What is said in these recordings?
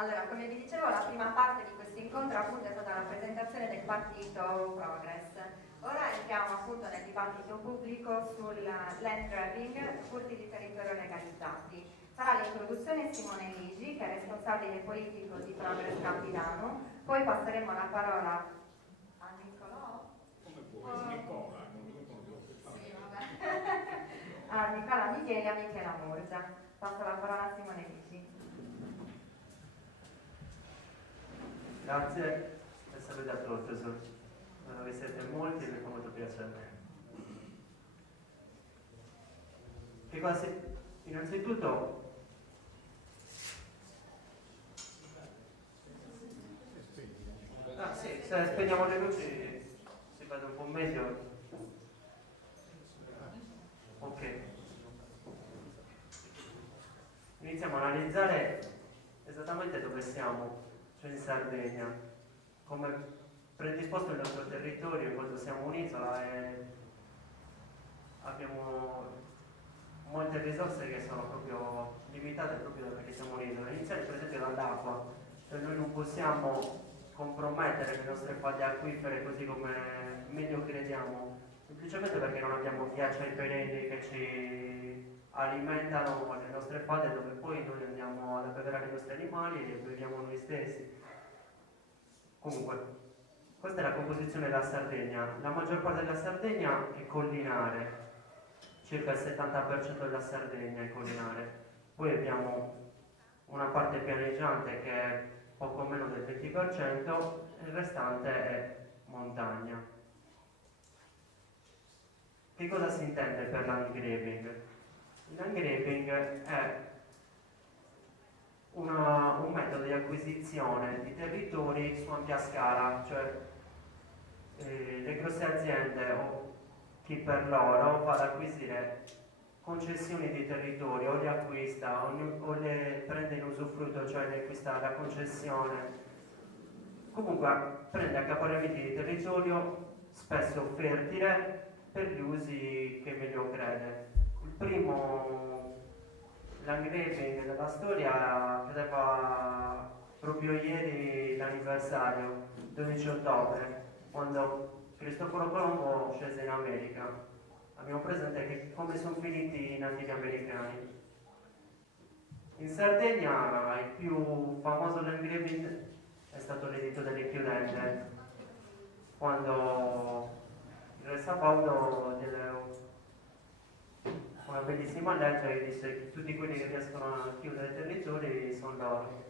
Allora, come vi dicevo, la prima parte di questo incontro appunto è stata la presentazione del partito Progress. Ora entriamo appunto nel dibattito pubblico sul land grabbing, furti di territorio legalizzati. Farà l'introduzione Simone Ligi, che è responsabile politico di Progress Campidano, poi passeremo la parola a Nicolò. Come puoi? Nicola, sì, vabbè. A Nicola Micheli e a Michela Morgia. Passo la parola a Simone Ligi. Grazie e salute a tutti, vi siete molti e mi fa molto piacere. Che cosa innanzitutto sì, se spegniamo le luci si vede un po' meglio. Ok. Iniziamo a analizzare esattamente dove siamo, cioè in Sardegna, come predisposto il nostro territorio, in quanto siamo un'isola e abbiamo molte risorse che sono proprio limitate proprio perché siamo un'isola. Iniziare per esempio dall'acqua, cioè noi non possiamo compromettere le nostre falde acquifere così come meglio crediamo, semplicemente perché non abbiamo ghiacciai perenni che ci alimentano le nostre falde, dove poi noi andiamo ad abbeverare i nostri animali e beviamo noi stessi. Comunque, questa è la composizione della Sardegna. La maggior parte della Sardegna è collinare, circa il 70% della Sardegna è collinare. Poi abbiamo una parte pianeggiante che è poco meno del 20% e il restante è montagna. Che cosa si intende per land grabbing? Il land grabbing è un metodo di acquisizione di territori su ampia scala, cioè le grosse aziende o chi per loro va ad acquisire concessioni di territorio, o li acquista o le prende in usufrutto, cioè ne acquista la concessione. Comunque prende accaparramenti di territorio spesso fertile per gli usi che meglio crede. Il primo land grabbing della storia cadeva proprio ieri l'anniversario, 12 ottobre, quando Cristoforo Colombo scese in America. Abbiamo presente che come sono finiti i nativi americani. In Sardegna il più famoso land grabbing è stato l'editto delle chiudende, quando il re Sapaudo diede una bellissima legge che disse che tutti quelli che riescono a chiudere i territori sono loro.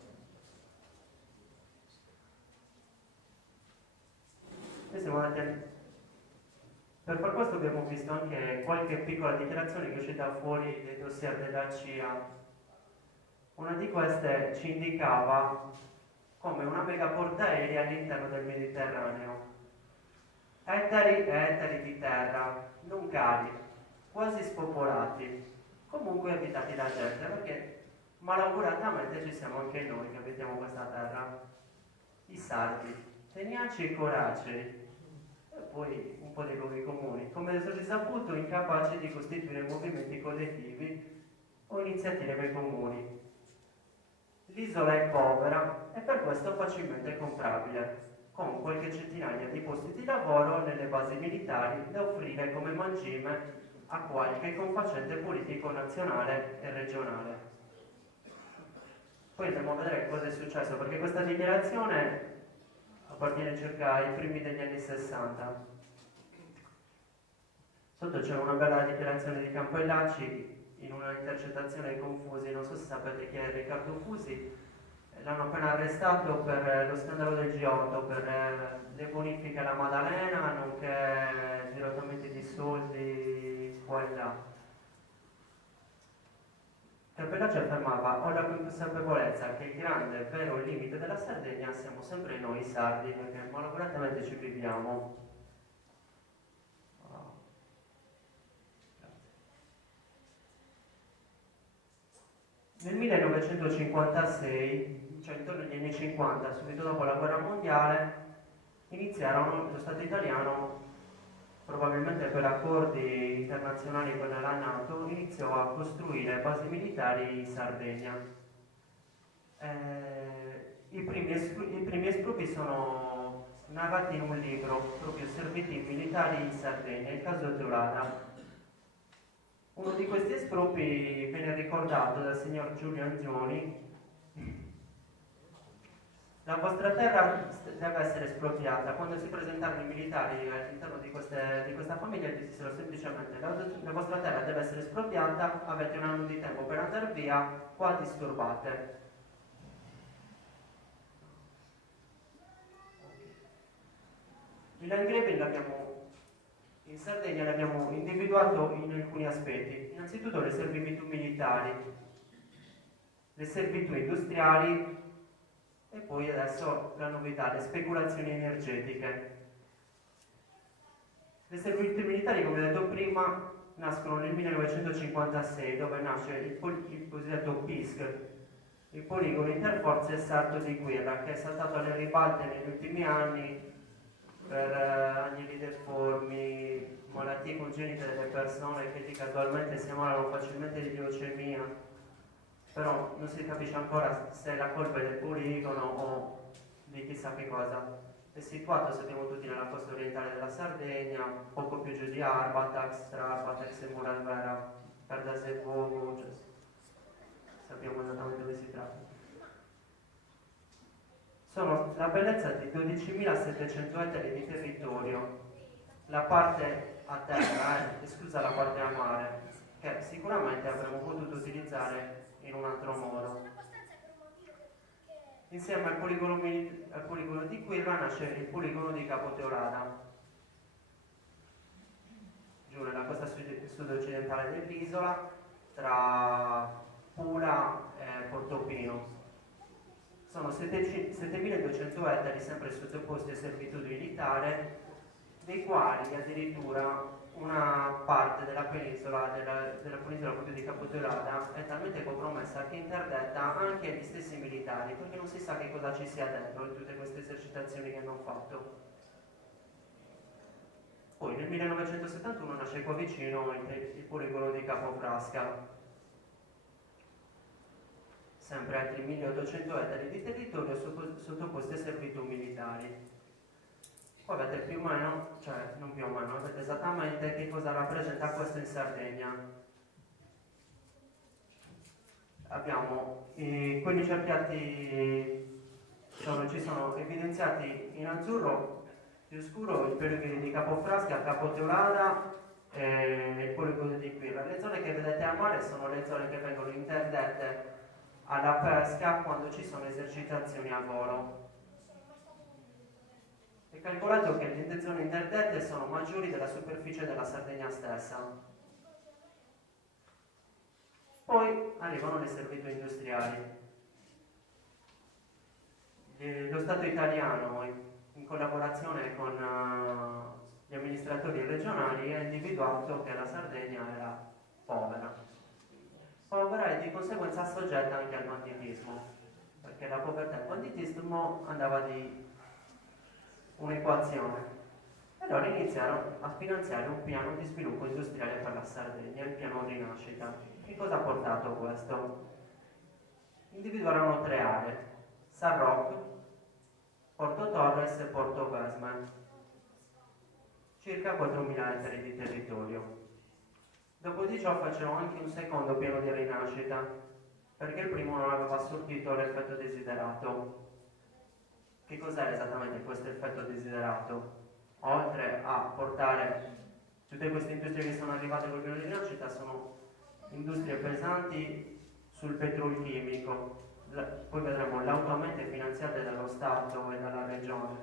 Noi siamo andati per far questo abbiamo visto anche qualche piccola dichiarazione che è uscita fuori dai dossier della CIA. Una di queste ci indicava come una mega portaerei all'interno del Mediterraneo. Ettari e ettari di terra, non cari, quasi spopolati, comunque abitati da gente, perché malauguratamente ci siamo anche noi che abitiamo questa terra. I sardi, teniaci e coracei, e poi un po' di luoghi comuni, come sono risaputo incapaci di costituire movimenti collettivi o iniziative comuni. L'isola è povera e per questo facilmente comprabile, con qualche centinaia di posti di lavoro nelle basi militari da offrire come mangime a qualche confacente politico nazionale e regionale. Poi andiamo a vedere cosa è successo, perché questa dichiarazione appartiene circa ai primi degli anni 60. Sotto c'è una bella dichiarazione di Campellacci in una intercettazione con Fusi, non so se sapete chi è Riccardo Fusi, l'hanno appena arrestato per lo scandalo del G8, per le bonifiche alla Maddalena, nonché dirottamenti di soldi qua e là. Campellacci affermava: ho la consapevolezza che il grande e vero limite della Sardegna siamo sempre noi sardi, perché malauguratamente ci viviamo. Nel 1956, cioè intorno agli anni 50, subito dopo la guerra mondiale, iniziarono, lo Stato italiano, probabilmente per accordi internazionali con la NATO, iniziò a costruire basi militari in Sardegna. i primi espropri sono narrati in un libro, proprio Serviti militari in Sardegna, il caso Teulada. Uno di questi espropri viene ricordato dal signor Giulio Angioni. La vostra terra deve essere espropriata. Quando si presentarono i militari all'interno di questa famiglia dissero semplicemente la vostra terra deve essere espropriata, avete un anno di tempo per andare via, qua disturbate. Il landgrabbing in Sardegna l'abbiamo individuato in alcuni aspetti. Innanzitutto le servitù militari, le servitù industriali e poi adesso la novità, le speculazioni energetiche. Le servitù militari, come ho detto prima, nascono nel 1956 dove nasce il cosiddetto PISC, il poligono interforze Sarto di Quirra, che è saltato alle ribalte negli ultimi anni per agnelli deformi, malattie congenite delle persone che lì casualmente si ammalano facilmente di leucemia, però non si capisce ancora se la colpa è del poligono o di chissà che cosa. È situato, sappiamo tutti, nella costa orientale della Sardegna, poco più giù di Arbatax, tra Arbatax e Muralvera, Cardasevolo, cioè, sappiamo esattamente dove si tratta. Sono la bellezza di 12.700 ettari di territorio, la parte a terra, esclusa la parte a mare, che sicuramente avremmo potuto utilizzare in un altro modo. Insieme al poligono di Quirra nasce il poligono di Capo Teulada, giù nella costa sud-occidentale dell'isola, tra Pula e Portofino. Sono 7.200 ettari sempre sottoposti a servitù militare, dei quali addirittura una parte della penisola proprio di Capo Teulada è talmente compromessa che è interdetta anche agli stessi militari, perché non si sa che cosa ci sia dentro in tutte queste esercitazioni che hanno fatto. Poi nel 1971 nasce qua vicino il poligono di Capofrasca, sempre altri 1.800 ettari di territorio sottoposti a servitù militari. Qua avete più o meno, cioè non più o meno, avete esattamente che cosa rappresenta questo in Sardegna. Abbiamo quelli cerchiati, ci sono evidenziati in azzurro più scuro il poligono di Capofrasca, Capo Teulada e il poligono di Quirra. Le zone che vedete a mare sono le zone che vengono interdette alla pesca quando ci sono esercitazioni a volo. È calcolato che le zone interdette sono maggiori della superficie della Sardegna stessa. Poi arrivano le servitù industriali. Lo Stato italiano, in collaborazione con gli amministratori regionali, ha individuato che la Sardegna era povera e di conseguenza soggetta anche al banditismo, perché la povertà e il banditismo andava di un'equazione. Allora iniziarono a finanziare un piano di sviluppo industriale per la Sardegna, il piano Rinascita. Che cosa ha portato questo? Individuarono 3 aree: San Roque, Porto Torres e Porto Vesme, circa 4.000 ettari di territorio. Dopo di ciò fecero anche un secondo piano di rinascita, perché il primo non aveva assorbito l'effetto desiderato. Che cos'era esattamente questo effetto desiderato? Oltre a portare tutte queste industrie che sono arrivate col piano di rinascita, sono industrie pesanti sul petrolchimico, poi vedremo lautuamente finanziate dallo Stato e dalla Regione.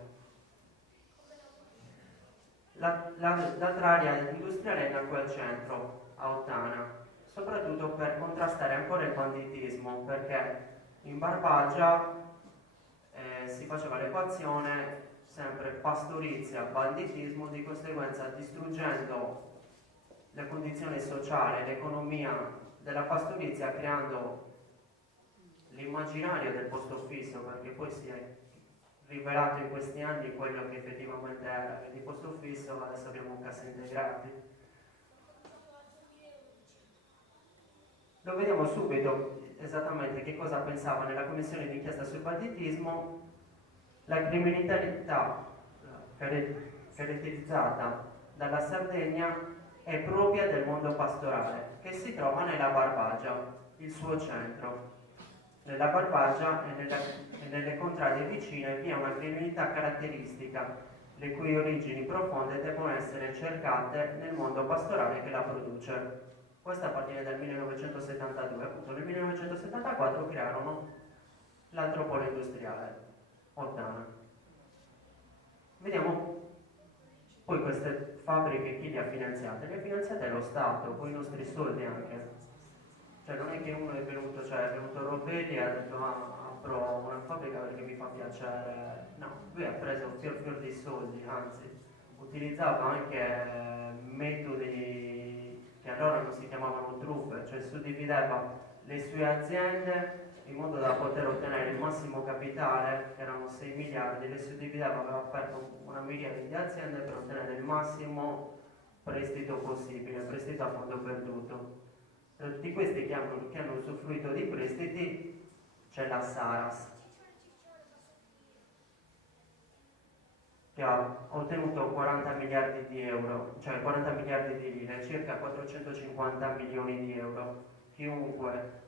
L'altra area industriale nacque al centro, a Ottana, soprattutto per contrastare ancora il banditismo, perché in Barbagia si faceva l'equazione sempre pastorizia, banditismo, di conseguenza distruggendo la condizione sociale, l'economia della pastorizia, creando l'immaginario del posto fisso, perché poi si è rivelato in questi anni quello che effettivamente era, che di posto fisso adesso abbiamo cassa integrati. Lo vediamo subito esattamente che cosa pensava nella commissione d'inchiesta sul banditismo La criminalità caratterizzata dalla Sardegna è propria del mondo pastorale, che si trova nella Barbagia, il suo centro. Nella Barbagia e nelle contrade vicine vi è una criminalità caratteristica, le cui origini profonde devono essere cercate nel mondo pastorale che la produce. Questo a partire dal 1972, appunto nel 1974 crearono l'altro polo industriale, Ottana. Vediamo poi queste fabbriche chi le ha finanziate? Le ha finanziate lo Stato, con i nostri soldi anche. Cioè non è che uno è venuto Robelli e ha detto apro una fabbrica perché mi fa piacere. No, lui ha preso fior di soldi, anzi, utilizzava anche metodi che allora non si chiamavano truffe, cioè suddivideva le sue aziende in modo da poter ottenere il massimo capitale, che erano 6 miliardi, le suddivideva, aveva aperto una miriade di aziende per ottenere il massimo prestito possibile, prestito a fondo perduto. Di questi che hanno usufruito di prestiti c'è la Saras, che ha ottenuto 40 miliardi di euro, cioè 40 miliardi di lire, circa 450 milioni di euro. Chiunque,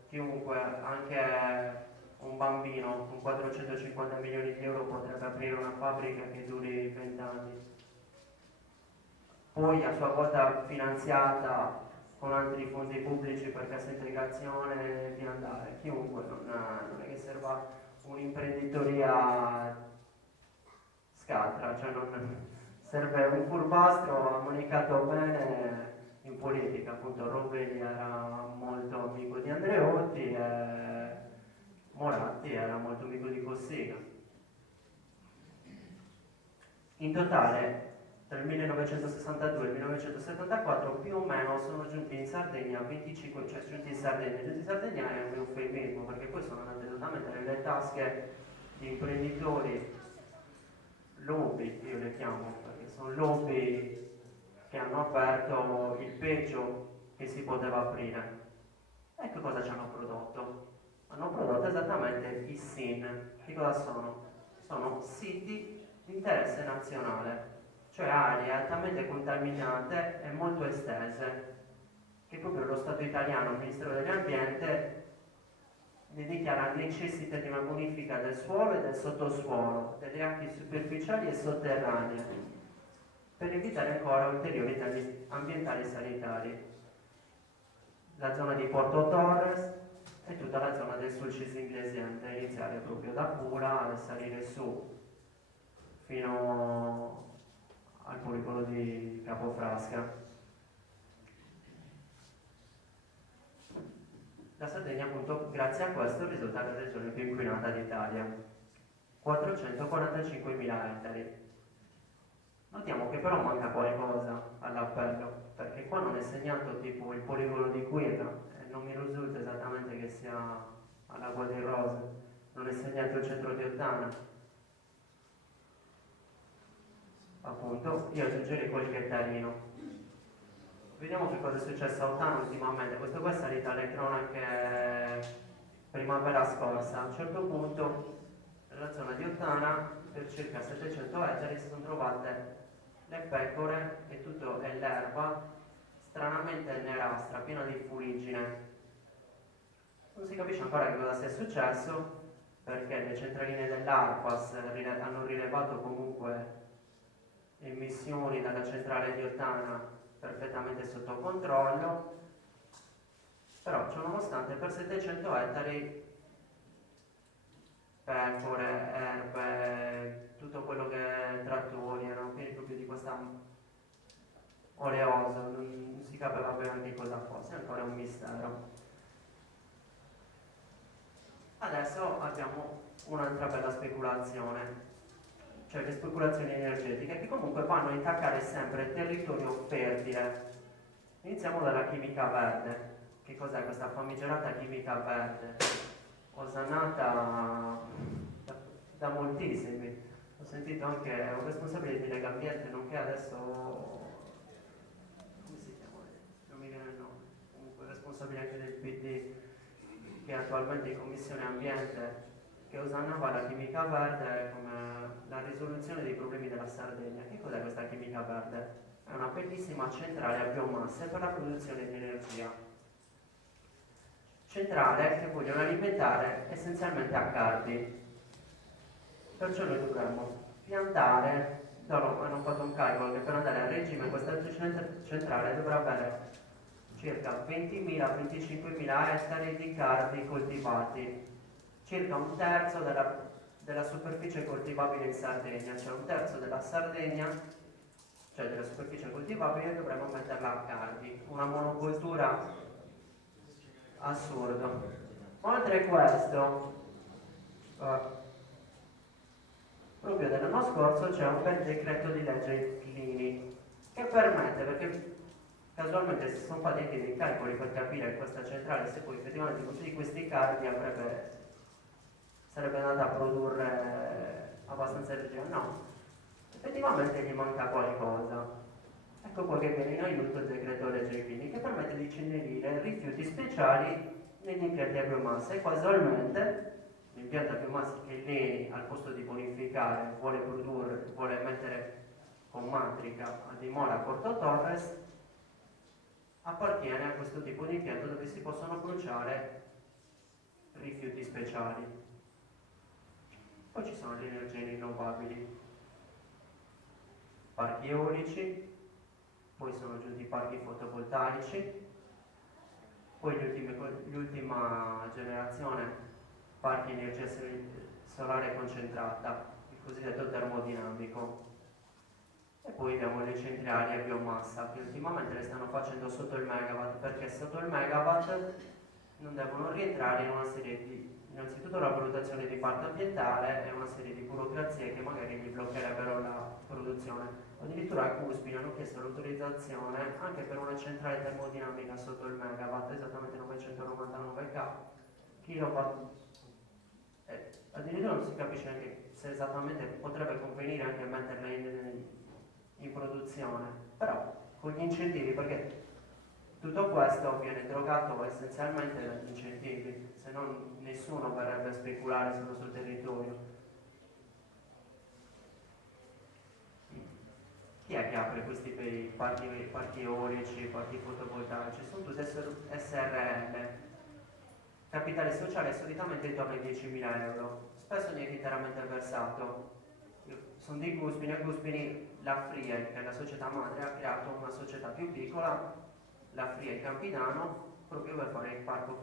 anche un bambino con 450 milioni di euro potrebbe aprire una fabbrica che duri 20 anni. Poi a sua volta finanziata con altri fondi pubblici per cassa integrazione di andare. Chiunque, non è che serva un'imprenditoria scatra, cioè non serve un furbastro ammonicato bene in politica. Appunto Robelli era molto amico di Andreotti e Moratti era molto amico di Cossiga. In totale tra il 1962 e il 1974 più o meno sono giunti in Sardegna 25, cioè giunti in Sardegna è un eufemismo perché poi sono andate totalmente nelle tasche di imprenditori, lobby, io le chiamo, perché sono lobby che hanno aperto il peggio che si poteva aprire. E che cosa ci hanno prodotto? Hanno prodotto esattamente i SIN. Che cosa sono? Sono siti di interesse nazionale, cioè aree altamente contaminate e molto estese, che proprio lo Stato italiano, il Ministero dell'Ambiente, ne dichiara necessità di una bonifica del suolo e del sottosuolo, delle acque superficiali e sotterranee, per evitare ancora ulteriori danni ambientali e sanitari. La zona di Porto Torres e tutta la zona del Sulcis Inglesiente, iniziare proprio da Pula e salire su fino al poligone di Capofrasca. La Sardegna appunto grazie a questo risulta la regione più inquinata d'Italia, 445.000 ettari. Notiamo che però manca qualcosa all'appello, perché qua non è segnato tipo il poligono di Quirra, e non mi risulta esattamente che sia all'Acqua di Rose, non è segnato il centro di Ottana. Appunto, io aggiungerei qualche tarino. Vediamo che cosa è successo a Ottana ultimamente. Questo qua è salito alle cronache primavera scorsa. A un certo punto, nella zona di Ottana, per circa 700 ettari, si sono trovate le pecore e l'erba stranamente nerastra, piena di fuliggine. Non si capisce ancora che cosa sia successo, perché le centraline dell'Arpas hanno rilevato comunque emissioni dalla centrale di Ottana perfettamente sotto controllo, però ciononostante per 700 ettari pecore, erbe, tutto quello che trattori erano pieni proprio di questa oleosa, non si capiva bene che cosa fosse, è ancora un mistero. Adesso abbiamo un'altra bella speculazione, cioè le speculazioni energetiche, che comunque vanno a intaccare sempre il territorio fertile. Iniziamo dalla chimica verde. Che cos'è questa famigerata chimica verde? Osannata da moltissimi. Ho sentito anche un responsabile di Legambiente, nonché adesso, come si chiama? Non mi viene il nome. Comunque responsabile anche del PD, che è attualmente in Commissione Ambiente, che usava la chimica verde come la risoluzione dei problemi della Sardegna. Che cos'è questa chimica verde? È una bellissima centrale a biomasse per la produzione di energia. Centrale che vogliono alimentare essenzialmente a Carpi. Perciò noi dovremmo piantare, loro hanno fatto un calcolo che per andare a regime questa centrale dovrà avere circa 20.000-25.000 ettari di carpi coltivati, circa un terzo della superficie coltivabile in Sardegna, cioè un terzo della Sardegna, cioè della superficie coltivabile dovremmo metterla a carpi, una monocoltura assurda. Oltre a questo, proprio dell'anno scorso c'è un bel decreto di legge Clini che permette, perché casualmente si sono fatti anche dei calcoli per capire questa centrale se poi effettivamente con tutti questi carpi sarebbe andata a produrre abbastanza energia. No, effettivamente gli manca qualcosa. Ecco qua che viene in aiuto il decreto legge Clini che permette di incenerire rifiuti speciali negli impianti a biomassa e casualmente l'impianto a biomassa che l'ENI al posto di bonificare vuole mettere con matrica a dimora a Porto Torres appartiene a questo tipo di impianto dove si possono bruciare rifiuti speciali. Poi ci sono le energie rinnovabili, parchi eolici, poi sono giunti i parchi fotovoltaici, poi l'ultima generazione parchi di energia solare concentrata, il cosiddetto termodinamico. E poi abbiamo le centrali a biomassa che ultimamente le stanno facendo sotto il megawatt, perché sotto il megawatt non devono rientrare in una serie di, innanzitutto la valutazione di impatto ambientale e una serie di burocrazie che magari gli bloccherebbero la produzione. Addirittura a Cuspine hanno chiesto l'autorizzazione anche per una centrale termodinamica sotto il megawatt, esattamente 999 kW. Addirittura non si capisce neanche se esattamente potrebbe convenire anche metterla in produzione, però con gli incentivi, perché tutto questo viene drogato essenzialmente dagli incentivi, se no nessuno verrebbe a speculare sul nostro territorio. Chi è che apre questi parchi eolici, parchi fotovoltaici? Sono tutte SRL. Capitale sociale è solitamente intorno ai 10.000 euro, spesso neanche interamente versato. Sono di Cuspini, a Cuspini la FRIE, che è la società madre, ha creato una società più piccola, la FRIE Campidano, proprio per fare il parco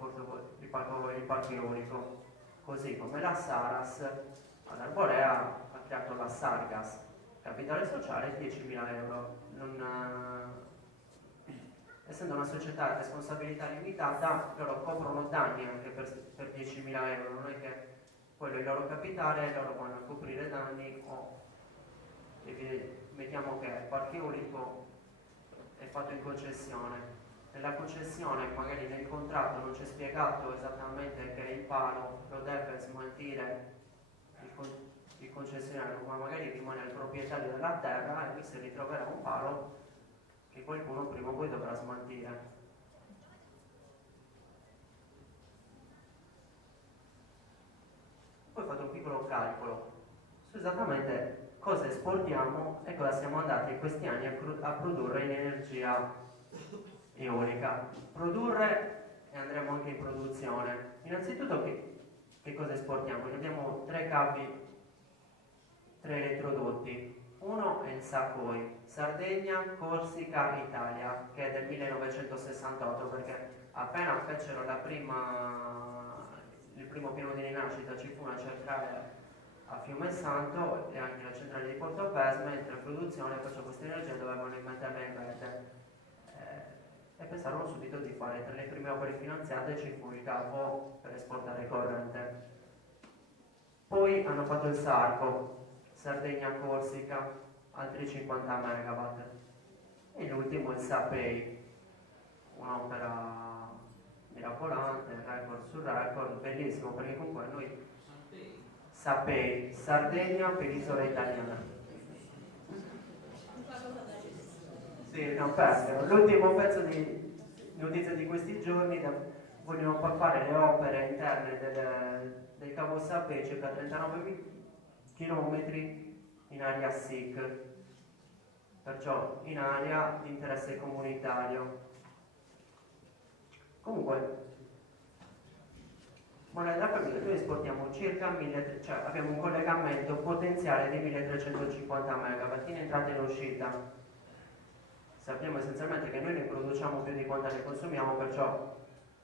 eolico, così come la Saras ad Arborea ha creato la Sargas, capitale sociale 10.000 euro. Essendo una società a responsabilità limitata, loro coprono danni anche per 10.000 euro, non è che quello è il loro capitale, loro vanno a coprire danni o mettiamo che il parco eolico è fatto in concessione. Nella concessione, magari nel contratto non c'è spiegato esattamente che il palo lo deve smaltire il concessionario, ma magari rimane al proprietario della terra e lui si ritroverà un palo che qualcuno prima o poi dovrà smaltire. Poi ho fatto un piccolo calcolo su esattamente cosa esportiamo e cosa siamo andati in questi anni a produrre in energia eolica. Produrre e andremo anche in produzione. Innanzitutto che cosa esportiamo? Noi abbiamo 3 cavi, 3 elettrodotti. Uno è il SACOI, Sardegna, Corsica, Italia, che è del 1968, perché appena fecero il primo piano di rinascita ci fu una centrale a Fiume Santo e anche la centrale di Portovesme, entra in produzione, perciò questa energia dovevano metterla in rete. E pensarono subito di fare, tra le prime opere finanziate ci fu il capo per esportare corrente. Poi hanno fatto il SARCO, Sardegna-Corsica, altri 50 megawatt. E l'ultimo è il SAPEI, un'opera mirabolante, record su record, bellissimo, perché comunque noi SAPEI, Sardegna, penisola italiana. Sì, no, l'ultimo pezzo di notizia di questi giorni vogliono fare le opere interne del cavo Sapè, circa 39 km in area SIC, perciò in area di interesse comunitario. Comunque, moneta da famiglia, noi esportiamo circa 1000, cioè abbiamo un collegamento potenziale di 1350 MW in entrata e in uscita. Sappiamo essenzialmente che noi ne produciamo più di quanto ne consumiamo, perciò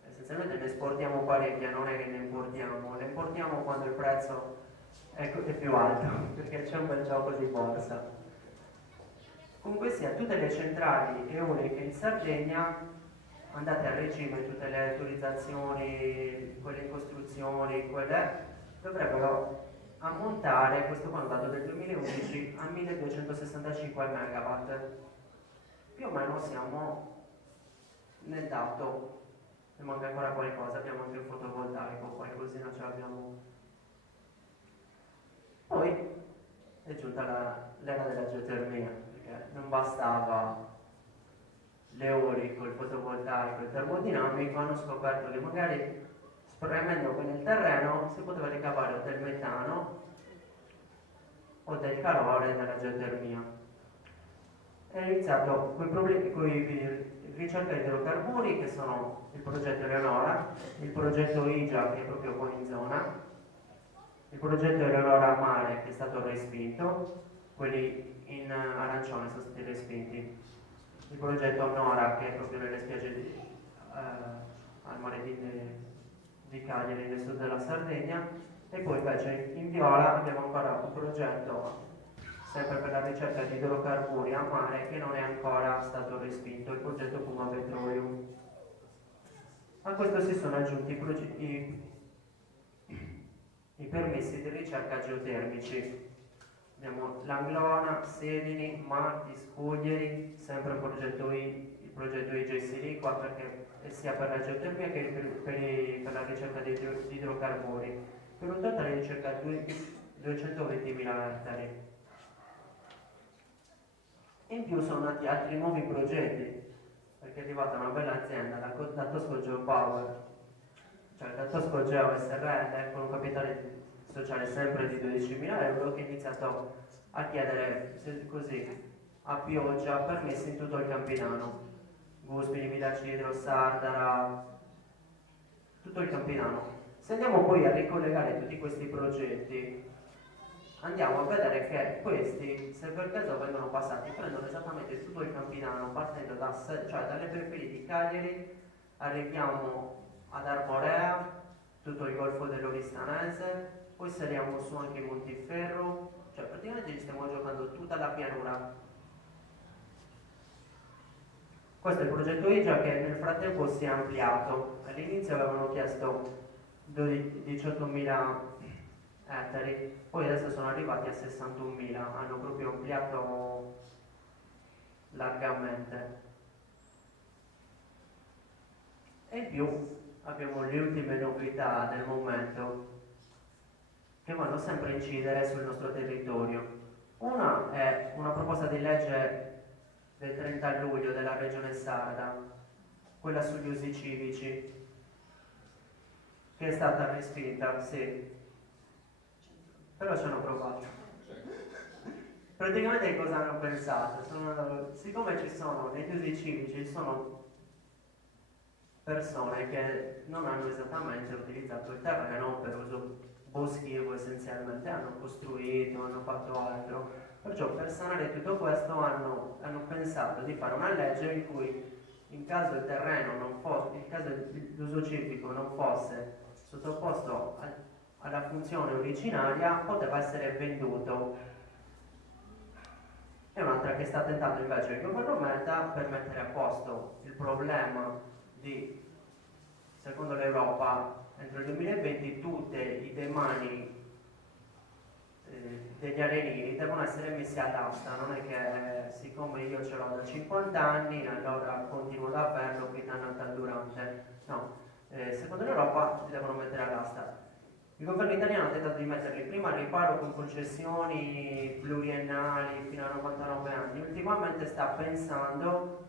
essenzialmente ne esportiamo parecchia, non è che ne importiamo. Le importiamo quando il prezzo è più alto, perché c'è un bel gioco di borsa. Comunque sia, tutte le centrali eoliche in Sardegna, andate a regime, tutte le autorizzazioni, quelle in costruzione, quelle dovrebbero ammontare, questo qua è un dato del 2011, a 1265 MW. Più o meno siamo nel dato, ne manca ancora qualcosa, abbiamo anche il fotovoltaico, qualcosina ce l'abbiamo. Poi è giunta l'era della geotermia, perché non bastava l'eolico, il fotovoltaico, il termodinamico, hanno scoperto che magari spremendo bene il terreno si poteva ricavare o del metano o del calore dalla geotermia. È iniziato con i problemi, con i ricerca di idrocarburi, che sono il progetto Eleonora, il progetto IGA, che è proprio qua in zona, il progetto Eleonora a mare, che è stato respinto, quelli in arancione sono stati respinti, il progetto Nora, che è proprio nelle spiagge al mare di Cagliari, nel sud della Sardegna, e poi invece in viola abbiamo ancora un progetto sempre per la ricerca di idrocarburi a mare, che non è ancora stato respinto, il progetto Puma Petroleum. A questo si sono aggiunti i permessi di ricerca geotermici. Abbiamo Langlona, Sedini, Marti, Scuglieri, sempre il progetto IGESILI, qua perché sia per la geotermia che per la ricerca di idrocarburi, per un totale di circa 220.000 ettari. In più sono nati altri nuovi progetti, perché è arrivata una bella azienda, la Tosco Geopower, cioè la Tosco Geo SRL, con un capitale sociale sempre di 12.000 euro, che ha iniziato a chiedere così a pioggia permessi in tutto il Campinano, Guspini, Villacidro, Sardara, tutto il Campinano. Se andiamo poi a ricollegare tutti questi progetti, andiamo a vedere che questi, se per caso vengono passati, prendono esattamente tutto il Campinano, partendo dalle periferie di Cagliari, arriviamo ad Arborea, tutto il golfo dell'Oristanese, poi saliamo su anche Montiferru, cioè praticamente ci stiamo giocando tutta la pianura. Questo è il progetto IGA, che nel frattempo si è ampliato. All'inizio avevano chiesto 18.000 ettari, poi adesso sono arrivati a 61.000, hanno proprio ampliato largamente. E in più abbiamo le ultime novità del momento, che vanno sempre a incidere sul nostro territorio. Una è una proposta di legge del 30 luglio della Regione Sarda, quella sugli usi civici, che è stata respinta, sì, però ci hanno provato. Praticamente cosa hanno pensato? Siccome ci sono negli usi civici, ci sono persone che non hanno esattamente utilizzato il terreno per uso boschivo essenzialmente, hanno costruito, hanno fatto altro, perciò per sanare tutto questo hanno pensato di fare una legge in cui in caso il terreno non fosse, in caso l'uso civico non fosse sottoposto alla funzione originaria, poteva essere venduto. E un'altra che sta tentando invece il governo Meta per mettere a posto il problema di, secondo l'Europa, entro il 2020 tutti i demani degli arenili devono essere messi all'asta, non è che siccome io ce l'ho da 50 anni allora continuo ad averlo fino a Natal Durante, no, secondo l'Europa si devono mettere all'asta. Il governo italiano ha tentato di metterli prima al riparo con concessioni pluriennali fino a 99 anni, ultimamente sta pensando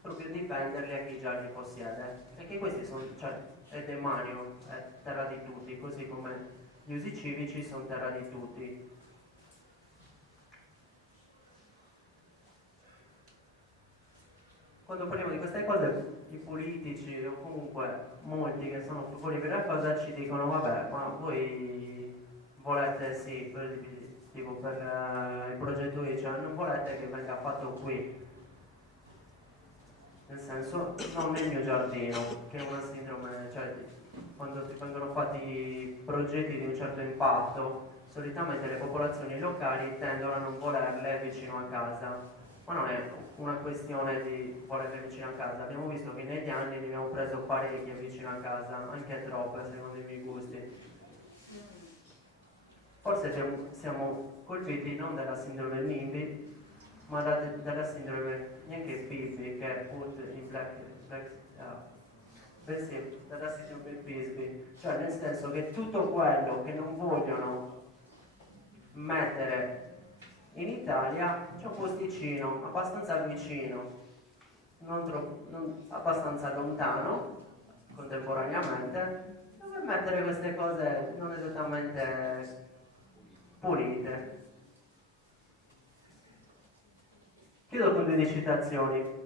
proprio di venderli a chi già li possiede, perché questi sono, cioè, è demanio, è terra di tutti, così come gli usi civici sono terra di tutti. Quando parliamo di queste cose, i politici o comunque molti che sono più fuori per la cosa ci dicono vabbè, ma voi volete sì, tipo per il progetto ICE, non volete che venga fatto qui, nel senso non nel mio giardino, che è una sindrome, cioè quando si vengono fatti progetti di un certo impatto, solitamente le popolazioni locali tendono a non volerle vicino a casa, ma non è una questione di volerle vicino a casa, abbiamo visto che negli anni ne abbiamo preso parecchie vicino a casa, anche troppe secondo i miei gusti. Forse siamo colpiti non dalla sindrome NIMBY, ma dalla sindrome neanche PISBY, che è put in bensì dalla sindrome PISBY, cioè nel senso che tutto quello che non vogliono mettere in Italia c'è un posticino abbastanza vicino, non abbastanza lontano contemporaneamente, dove mettere queste cose non esattamente pulite. Chiudo con 2 citazioni.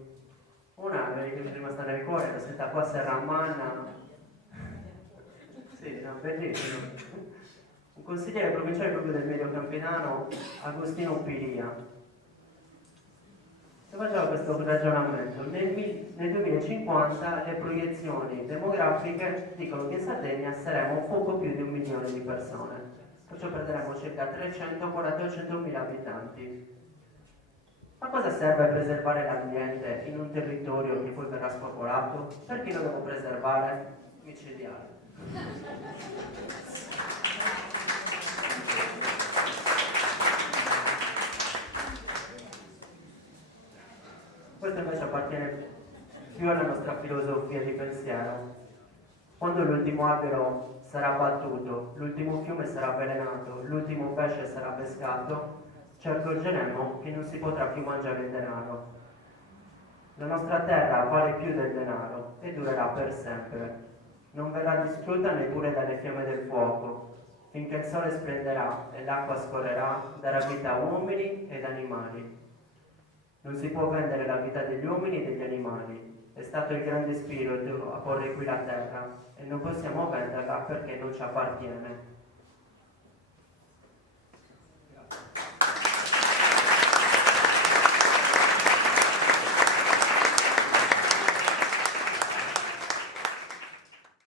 Una che mi è rimasta nel cuore, l'ho sentita qua a Serramanna. Sì, no, bellissimo. Un consigliere provinciale proprio del Medio Campinano, Agostino Pilia, che faceva questo ragionamento. Nel 2050 le proiezioni demografiche dicono che in Sardegna saremo poco più di 1 milione di persone, perciò perderemo circa 300-400 mila abitanti. Ma cosa serve preservare l'ambiente in un territorio che poi verrà spopolato? Perché lo devo preservare? Micidiale. Questo invece appartiene più alla nostra filosofia di pensiero. Quando l'ultimo albero sarà abbattuto, l'ultimo fiume sarà avvelenato, l'ultimo pesce sarà pescato, ci accorgeremo che non si potrà più mangiare il denaro. La nostra terra vale più del denaro e durerà per sempre. Non verrà distrutta neppure dalle fiamme del fuoco. Finché il sole splenderà e l'acqua scorrerà, darà vita a uomini ed animali. Non si può vendere la vita degli uomini e degli animali. È stato il grande spirito a porre qui la terra e non possiamo venderla perché non ci appartiene.